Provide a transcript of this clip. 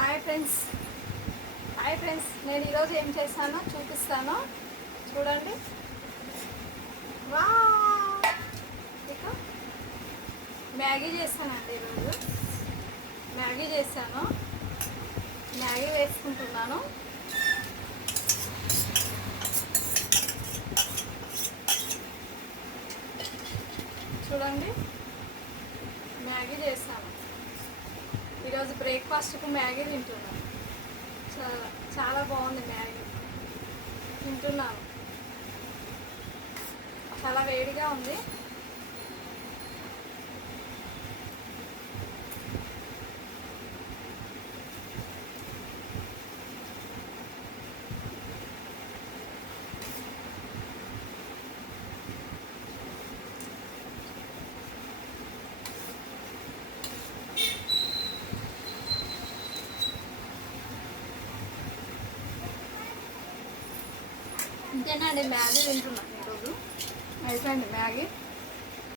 Hi friends, hi friends, నేను ఈరోజు ఏం చేస్తానో చూపిస్తాను చూడండి. వా ఇక మ్యాగీ చేస్తానండి. ఈరోజు మ్యాగీ చేస్తాను, మ్యాగీ వేసుకుంటున్నాను. చూడండి, మ్యాగీ చేస్తాను. ఈరోజు బ్రేక్ఫాస్ట్కు మ్యాగీ తింటున్నాను. చాలా చాలా బాగుంది మ్యాగీ, తింటున్నాను. చాలా వేడిగా ఉంది. ఇంతేనండి, మ్యాగీ తింటున్నాను ఈరోజు. అయిపోయింది మ్యాగీ.